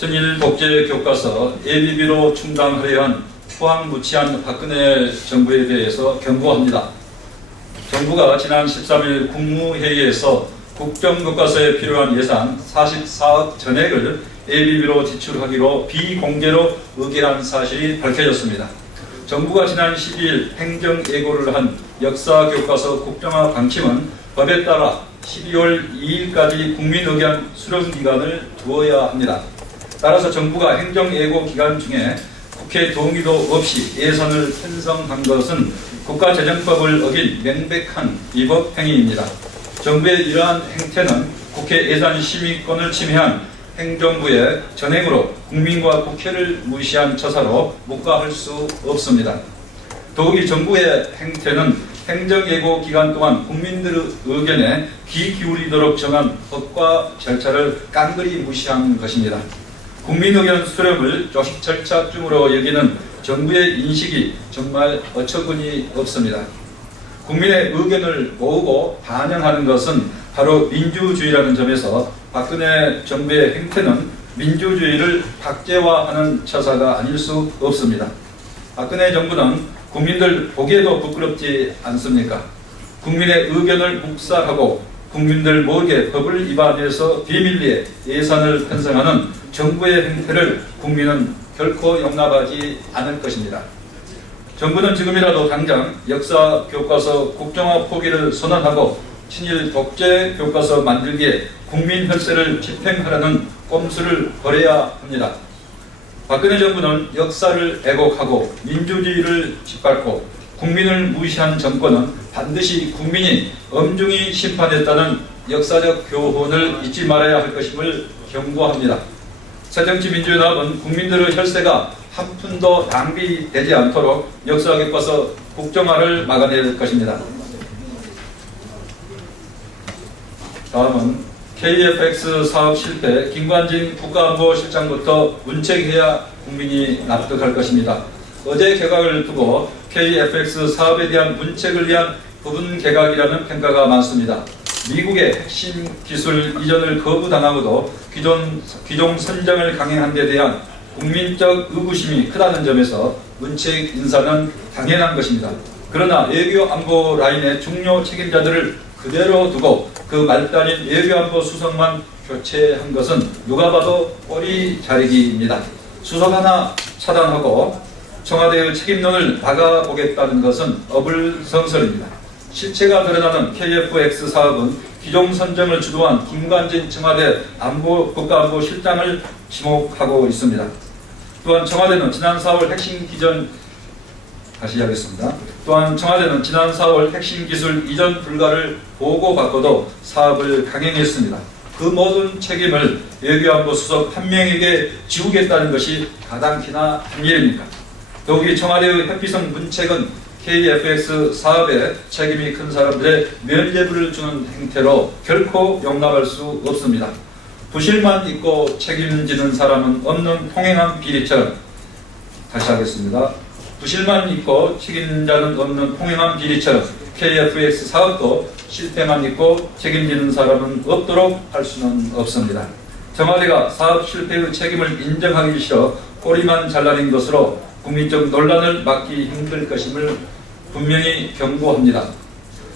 친일 독재 교과서 ABB로 충당하려 한 후황무치한 박근혜 정부에 대해서 경고합니다. 정부가 지난 13일 국무회의에서 국정교과서에 필요한 예산 44억 전액을 ABB로 지출하기로 비공개로 의결한 사실이 밝혀졌습니다. 정부가 지난 12일 행정예고를 한 역사교과서 국정화 방침은 법에 따라 12월 2일까지 국민의견 수렴 기간을 두어야 합니다. 따라서 정부가 행정예고 기간 중에 국회 동의도 없이 예산을 편성한 것은 국가재정법을 어긴 명백한 위법 행위입니다. 정부의 이러한 행태는 국회 예산 심의권을 침해한 행정부의 전행으로 국민과 국회를 무시한 처사로 묵과할 수 없습니다. 더욱이 정부의 행태는 행정예고 기간 동안 국민들의 의견에 귀 기울이도록 정한 법과 절차를 깡그리 무시한 것입니다. 국민의견 수렴을 조직 절차쯤으로 여기는 정부의 인식이 정말 어처구니 없습니다. 국민의 의견을 모으고 반영하는 것은 바로 민주주의라는 점에서 박근혜 정부의 행태는 민주주의를 박제화하는 처사가 아닐 수 없습니다. 박근혜 정부는 국민들 보기에도 부끄럽지 않습니까? 국민의 의견을 묵살하고 국민들 모두에게 법을 위반해서 비밀리에 예산을 편성하는 정부의 행태를 국민은 결코 용납하지 않을 것입니다. 정부는 지금이라도 당장 역사교과서 국정화 포기를 선언하고 친일 독재 교과서 만들기에 국민 혈세를 집행하라는 꼼수를 버려야 합니다. 박근혜 정부는 역사를 애곡하고 민주주의를 짓밟고 국민을 무시한 정권은 반드시 국민이 엄중히 심판했다는 역사적 교훈을 잊지 말아야 할 것임을 경고합니다. 새정치민주연합은 국민들의 혈세가 한 푼도 낭비되지 않도록 역사교과서 국정화를 막아낼 것입니다. 다음은 KFX 사업 실패, 김관진 국가안보실장부터 문책해야 국민이 납득할 것입니다. 어제 개각을 두고 KFX 사업에 대한 문책을 위한 부분 개각이라는 평가가 많습니다. 미국의 핵심 기술 이전을 거부당하고도 기존 선정을 강행한 데 대한 국민적 의구심이 크다는 점에서 문책 인사는 당연한 것입니다. 그러나 외교 안보 라인의 중요 책임자들을 그대로 두고 그 말단인 외교안보 수석만 교체한 것은 누가 봐도 꼬리 자르기입니다. 수석 하나 차단하고 청와대의 책임론을 막아보겠다는 것은 어불성설입니다. 실체가 드러나는 KFX 사업은 기존 선정을 주도한 김관진 청와대 국가안보실장을 지목하고 있습니다. 또한 청와대는 지난 4월 핵심 기술 이전 불가를 보고받고도 사업을 강행했습니다. 그 모든 책임을 외교안보 수석 한 명에게 지우겠다는 것이 가당키나 한 일입니까? 더욱이 청와대의 회피성 문책은 KFX 사업에 책임이 큰 사람들의 면죄부를 주는 행태로 결코 용납할 수 없습니다. 부실만 있고 책임지는 사람은 없는 통행한 비리처럼, 다시 하겠습니다. 부실만 있고 책임자는 없는 통행한 비리처럼 KFX 사업도 실패만 있고 책임지는 사람은 없도록 할 수는 없습니다. 청와대가 사업 실패의 책임을 인정하기 싫어 꼬리만 잘라낸 것으로 국민적 논란을 막기 힘들 것임을 분명히 경고합니다.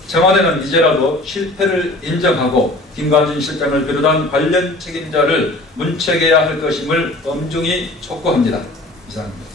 청와대는 이제라도 실패를 인정하고 김관진 실장을 비롯한 관련 책임자를 문책해야 할 것임을 엄중히 촉구합니다. 이상입니다.